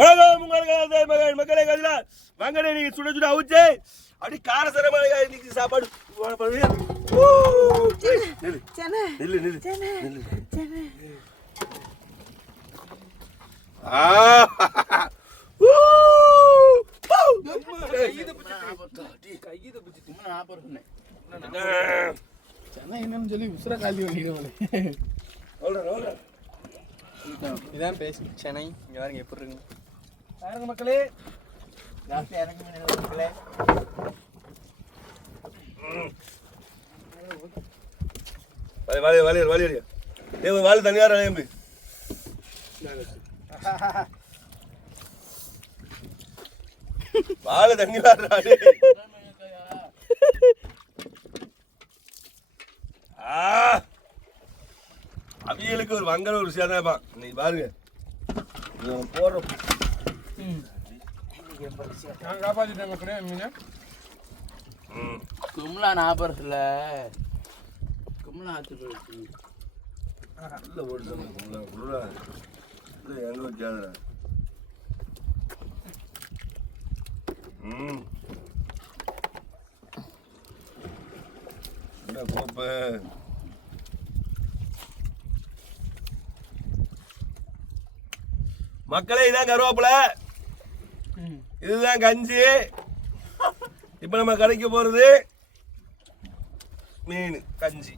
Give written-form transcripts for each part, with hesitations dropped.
உலகம் உங்களுக்கு மகன் மக்களை கதிரா வாங்கடே நீங்க சுட சுட அவுச்சு அப்படி காரசரமான இன்னைக்கு சாப்பாடு நில்லு நில்லு என்னன்னு சொல்லி உசுர காலி பண்ணிடுவோம். இதான் பேசி சென்னை இங்க பாருங்க எப்படி இருக்குங்க பாருங்க மக்களே. ஜாஸ்தி இறங்க மக்களே. வாலி தனியார் அழையம்பு வாழை தனியார் அவியலுக்கு ஒரு வங்கல ஒரு விஷயம் நீ பாருங்க போடுற காப்பாத்திட்டாங்க மீன் கும்லா நாப்பரத்துல கும்லா ஆத்து போயிடுச்சு உள்ள போட்டு எங்க வச்சாதுடா கோப்பை மக்களே இதான் கருவேப்பில இதுதான் கஞ்சி. இப்ப நம்ம கடைக்கு போறது மீன் கஞ்சி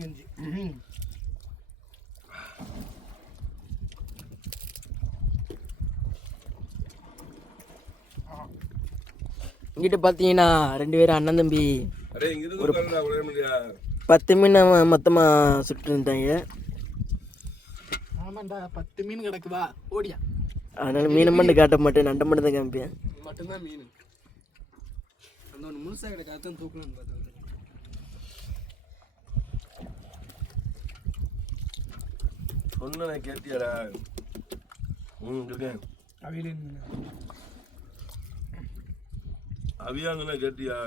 கஞ்சி. இங்கிட்ட பாத்தீங்கன்னா 2 பேரும் அண்ணன் தம்பி ஒரு 10 மீன் மொத்தமா சுட்டு இருந்தாங்க. ஆமாண்டா 10 மீன் கிடக்குவா ஓடியா. அதனால மீனை மட்டும் காட்ட மாட்டேன், நண்டை மட்டும் தான் காமிப்பேன். மட்டும்தான் மீன் அந்த ஒன்று முழுசா கிடக்காதான் தூக்கலான்னு பார்த்தேன். சொன்ன கேட்டியாடா? அவியலே அவியாங்கன்னா கேட்டியா?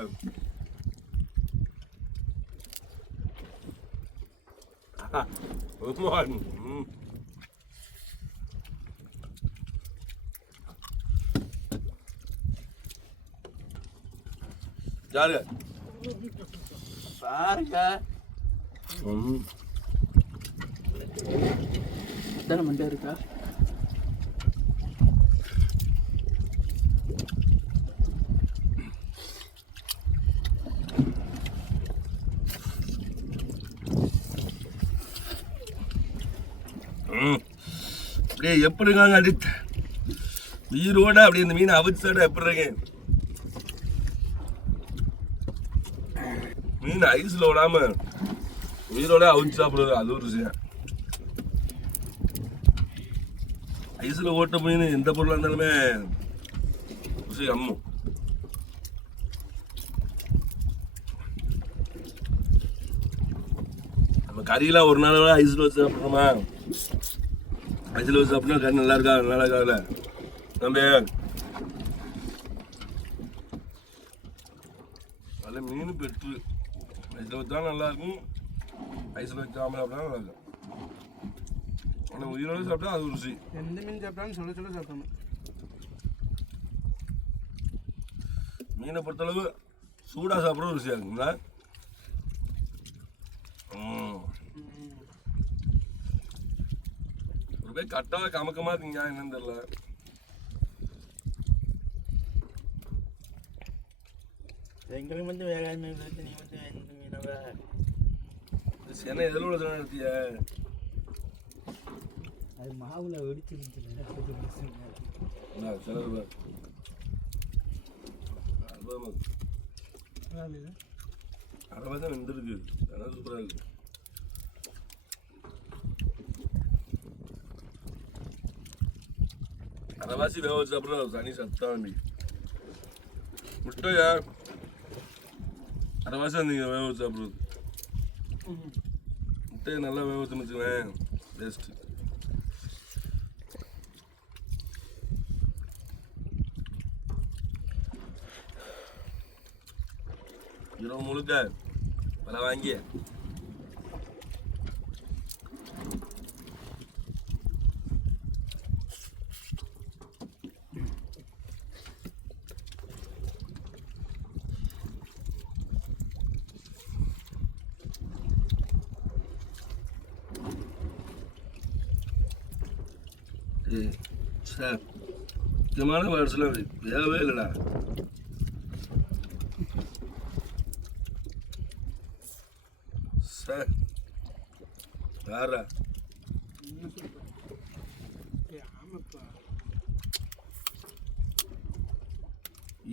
யாரு பாருங்க எத்தனை மண்டை இருக்கா? அப்படியே எப்படி இருக்காங்க அடித்த உயிரோட அப்படி இந்த மீன் அவிச்சாட எப்படி இருக்கு மீன் ஐஸ்ல விடாம உயிரோட அவிச்சு சாப்பிடுறது அது ஒரு விஷயம். ஐஸ்ல ஓட்ட மீன் எந்த பொருளா இருந்தாலுமே ருசி அம்மும். நம்ம கறியெல்லாம் ஒரு நாள் ஐஸ்ல வச்சு சாப்பிட்றோமா? ஐஸ்ல வச்சு சாப்பிட்டா கறி நல்லா இருக்கா? நல்லா இருக்காதுல்ல நம்ம நல்ல மீன் பெற்று ஐஸ்ல வச்சா நல்லா இருக்கும், ஐஸ்ல வச்சாமல் சாப்பிட்டா நல்லா இருக்கும். ஆனால் உயிரோடு சாப்பிட்டா அது ருசி. எந்த மீன் சாப்பிட்டாலும் சொல்ல சொல்ல சாப்பிடணும். மீனை பொறுத்தளவு சூடாக சாப்பிட்ற ருசியாக இருக்குங்களா? ஒரு பேர் கட்டாக கமக்கமாக இருக்குங்க, என்னன்னு தெரியல. எங்களுக்கு வந்து வேகாத மீன் இருக்கு, நீ வந்து மீனவ சென்னை எதில் உள்ள சொன்ன எடுத்திய? அது மாவுல வெடிச்சிருந்துச்சு. அரை தான் வெந்திருக்கு, அதெல்லாம் சூப்பராக இருக்கு. அரைவாசி வேக வச்சு சாப்பிட்ற தனி சத்தம் வேண்டி முட்டையா அரைவாசி நீங்கள் வேக வச்சு சாப்பிட்றது. முட்டையை நல்லா வேக வச்சுன்னு வச்சுக்கவேன் டேஸ்ட்டு. இரவு முழுக்க பல வாங்கி சார் முக்கியமான வேர்ட்ஸ்லாம் வேகவே இல்லைடா. சார் யாரா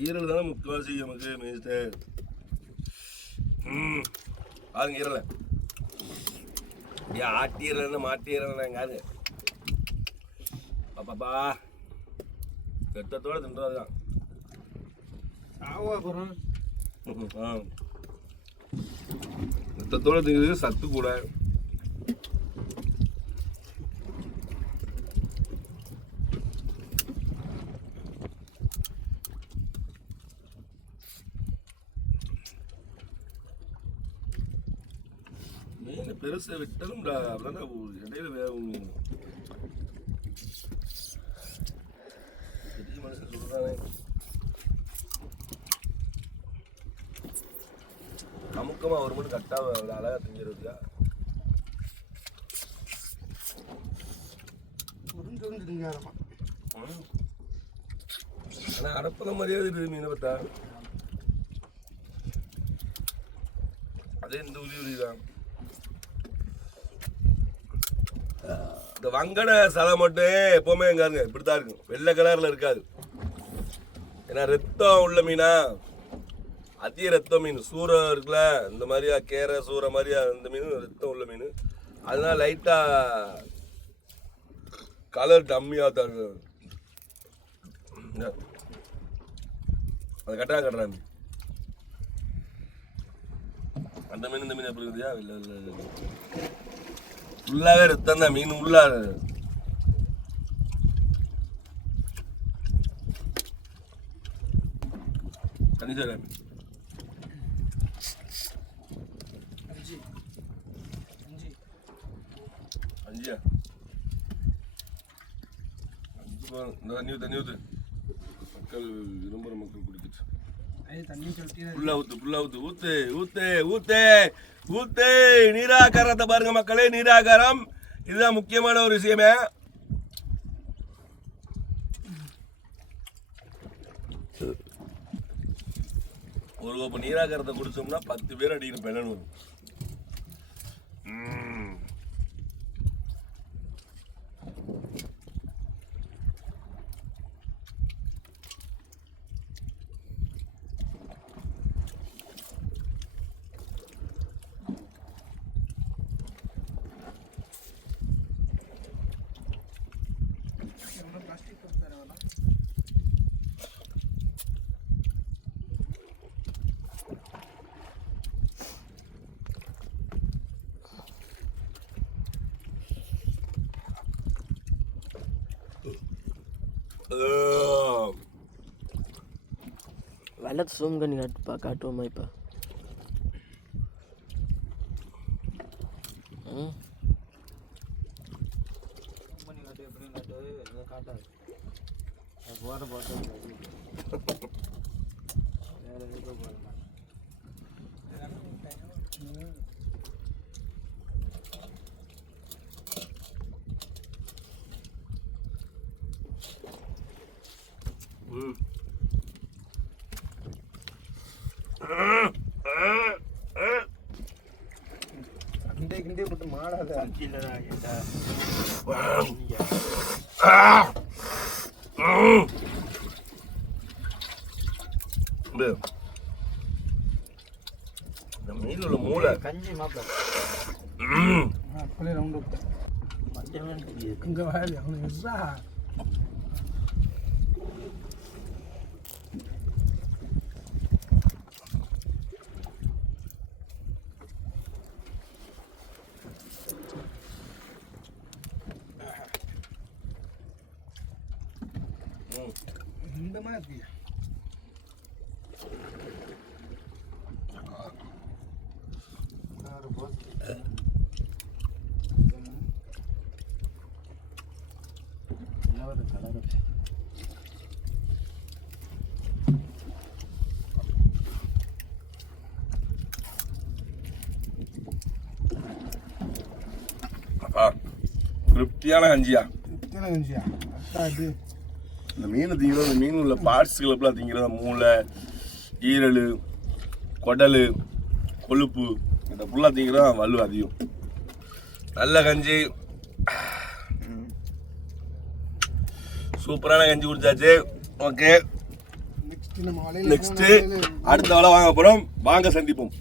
ஈரல் தானே முக்கால்வாசி நமக்கு மினிஸ்டர். பாருங்க ஈரலை ஆட்டிடுறேன்னு மாட்டிடுறேன் எங்காது பாப்பாப்பா ரத்தத்தோட தின்றதுதான். ரத்தத்தோட திங்கிறது சத்து கூட. மீன் பெருசை விட்டணும்டா, அப்படின்னா இடையில வேகும் மீன். பெரிய மனுஷன் சொல்றானே அமுக்கமா ஒரு மட்டும் கட்டா அழகா திங்கிறதுக்கா. ஆனா அடப்பல மரியாதை இருக்குது மீனை பார்த்தா. அதே இந்த உதவி தான். இந்த வங்கட சலை மட்டும் எப்பவுமே எங்காருங்க இப்படித்தான் இருக்கும், வெள்ளை கலர்ல இருக்காது. ஏன்னா ரத்தம் உள்ள மீனா, அதிக ரத்தம் மீன். சூரை இருக்குல்ல, இந்த மாதிரியா கேரை சூரை மாதிரியா இந்த மீன் ரத்தம் உள்ள மீன். அதனால லைட்டா கலர் டம்மியா தான் இருக்கும். அது கட்டா கட்டுறாங்க அந்த மீன். இந்த மீன் எப்படி இருக்குதியா? இல்லை இல்லை இல்லை, ஃபுல்லாகவே ரத்தம் தான் மீன் உள்ள. கணிசா அஞ்சியா அஞ்சு தண்ணி ஊத்து மக்கள் விரும்புகிற மக்கள் குடிக்கிட்டு. புல்லா ஊத்து புல்லா ஊத்து ஊத்து ஊத்து ஊத்து ஊத்து. நீராகாரத்தை பாருங்க மக்களே, நீராகாரம் இதுதான் முக்கியமான ஒரு விஷயமே. ஒரு கோப்பை நீராகாரத்தை குடிச்சோம்னா 10 பேர் அடிக்கிற பெலன் வரும். வெள்ளத்தை சூம் பண்ணி காட்டுவோமா இப்போ? போட்ட போட்டு வேற எதுக்கும் போடலாம். கிண்டே போட்டு மாடாத மீன் உள்ள மூளை கஞ்சி மாப்பிள்ள அப்படியே ரவுண்ட் இங்க வாரி அவனுக்கு இந்த மாதிரி திருப்தியான கஞ்சியா? இந்த மீன் திங்கிறோம், இந்த மீன் உள்ள பார்ட்ஸ்களுக்குலாம் திங்கிறோம். மூளை, ஈரல், குடல், கொழுப்பு, இதை ஃபுல்லாக திங்கிறோம். வலு அதிகம். நல்ல கஞ்சி, சூப்பரான கஞ்சி குடிச்சாச்சு. ஓகே, நெக்ஸ்ட் அடுத்த வேலை வாங்க போகிறோம். வாங்க சந்திப்போம்.